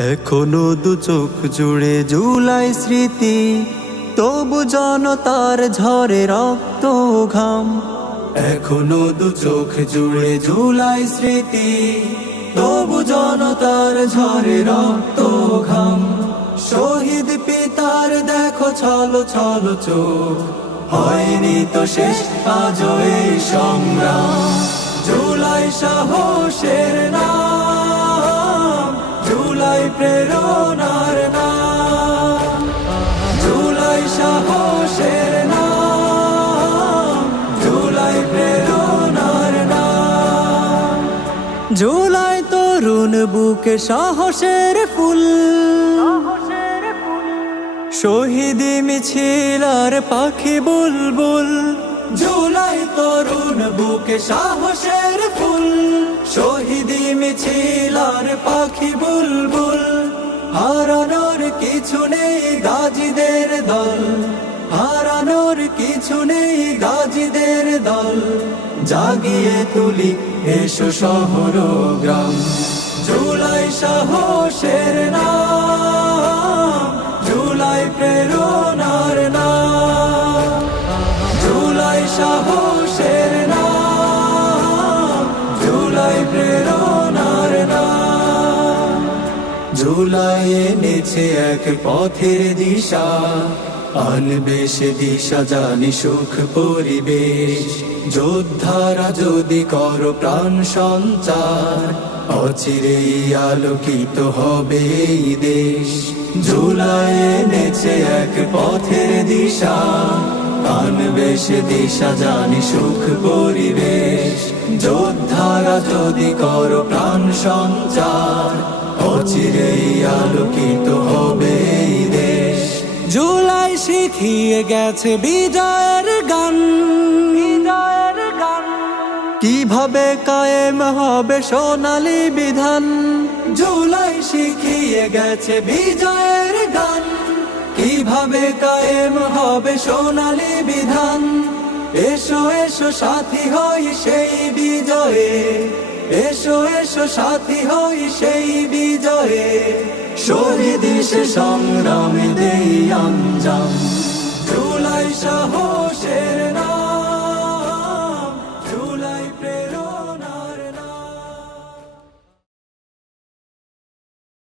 এখনো দু চোখ জুড়ে জুলাই স্মৃতি, তবু জনতার ঝরে রক্ত ঘাম। এখনো দু চোখ জুড়ে জুলাই স্মৃতি, তবু জনতার ঝরে রক্ত ঘাম। শহীদ পিতার দেখো ছলো ছলো চোখ, হয়নি তো শেষ আজও এই সংগ্রাম। জুলাই সাহসের নাম, জুলাই প্রেরণার নাম, জুলাই সাহসের নাম, জুলাই প্রেরণার নাম। জুলাই তরুণ বুকে সাহসের ফুল, শহীদি মিছিল আর পাখি বুলবুল। জুলাই তরুণ বুকে সাহসের ফুল, শহীদি মিছিল আর পাখি বুলবুল। হারানোর কিছু নেই গাজীদের দল, হারানোর কিছু নেই গাজীদের দল। জাগিয়ে তুলি এসো শহর গ্রাম। জুলাই সাহসের নাম, জুলাই প্রেরণার নাম, জুলাই সাহসের নাম, জুলাই প্রেরণার নাম। জুলাই এনেছে এক পথের দিশা, আনবে সে দিশা জানি সুখ পরিবেশ। যোদ্ধারা যদি করো প্রাণ সঞ্চার, অচিরেই আলোকিত হবে এই দেশ। জুলাই এনেছে এক পথের দিশা, আনবে সে দিশা জানি সুখ পরিবেশ। যোদ্ধারা যদি করো প্রাণ সঞ্চার, অচিরেই আলোকিত হবে এই দেশ। জুলাই শিখিয়ে গেছে বিজয়ের গান, বিজয়ের গান। কিভাবে কায়েম হবে সোনালী বিধান। জুলাই শিখিয়ে গেছে বিজয়ের গান, কিভাবে কায়েম হবে সোনালী বিধান। এসো এসো সাথী হই সেই বিজয়ে, এসো এসো সাথী হই সেই বিজয়ে। শহীদ সে সংগ্রামে দেই